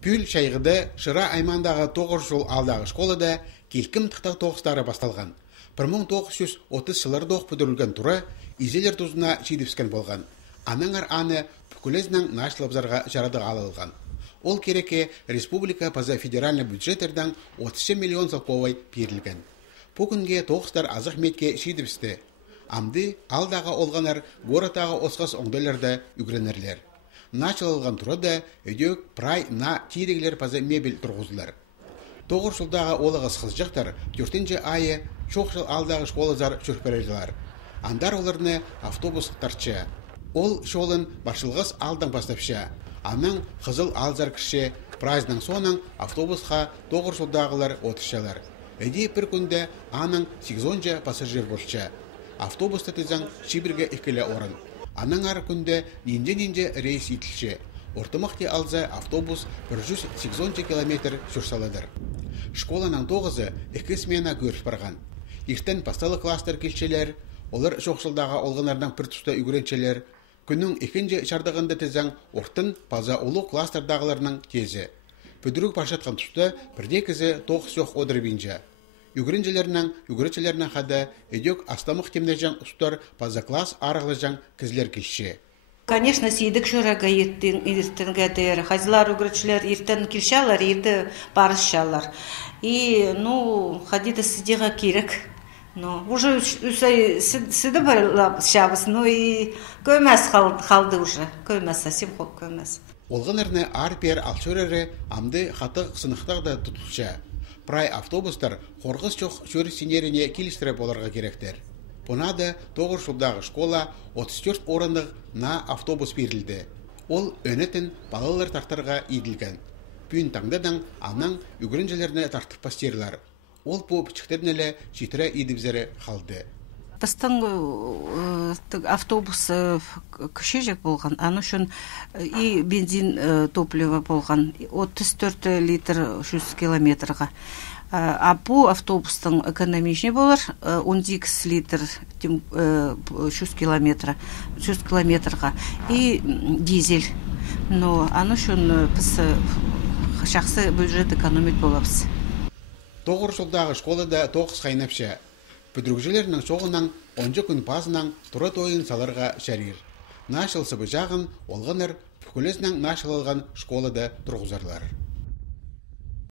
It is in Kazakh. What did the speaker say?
Пүл шайғыды шыра аймандағы 9 жыл алдағы школада келкім тықтақ тоғыстары басталған. 1930 жылларда бүдірілген тұры изелер тұзына шейдіпскен болған. Анаңар аны бүкілезнің нашлабзарға жарады алылған. Ол кереке республика паза федеральный бюджеттердің 30 миллион салковай берілген. Бүгінге тоғыстар азық метке шейдіпсті. Амды алдағы олғанар горатағы осқас оңдайларда үгренерлер. Началылған тұрады өдек прай на тирегілер паза мебель тұрғызылар. 9 жылдағы олығыз қызжықтар 4-ші айы çox жыл алдағы школазар жүрпережілар. Андар оларыны автобус тартшы. Ол шолын башылғыз алдан бастапшы. Анның қызыл алзар кіші прайзның соның автобусқа 9 жылдағылар отыршалар. Әде бір күнде аның 8-ші пассажир болшы. Автобуста тезің шибірге екілі орын. Аның ары күнде нинде рейс етілші. Ортымақты алза автобус 180 километр жүрсаладыр. Школаның 9-ы 2 смена көріп барған. Ертен пасталы кластер келшелер, олар жоқ жылдағы олғанардан бір тұста үгіреншелер. Күннің 2-ші шардығында тезің ортын паза олу кластердағыларының тезі. Бүдірік башатқан тұста бірде кізі 9 жоқ одырбинжа. Үгіренчелерінің қады өдек астамық темнежен ұстар паза класс арғылыжан кізлер келші. Конечно, сидик шурага иртен гәдер. Хазилар үгіречілер иртен келшалар, ирті барышшалар. И, хадида сидеға керек. Уже үсай сиді барылап шабыз, и көмәс қалды уже. Көмәс, совсем көмәс. Олғанарны ар-пер алшөрері амды қатық сынықтағда тұтылша. Прай автобустар қорғыз жоқ жөрі сенеріне келістіріп оларға керектер. Бұнады 9 жылдағы школа 34 орындық на автобус берілді. Ол өнетін балалар тартарға еділген. Бүйін таңдадан анның үгірінжелеріне тартып пастерлар. Ол бұл пүчіктерінелі жетірі едібзері қалды. Тастың автобус күшежек болған, аны үшін и бензин топливо болған 34 литр 100 километрға. А бұл автобустың экономичный болар 12 литр 100 километрға и дизель. Но аны үшін біз шақсы бюджет экономит болапыз. 9 жылдағы школада 9 қайнапшы. Бүдіргжелерінің соғынан 10 күн пазынан тұры тойын саларға шәрір. Нашылсы бұжағын олғаныр бүкілесінің нашылылған школада тұрғызарлар.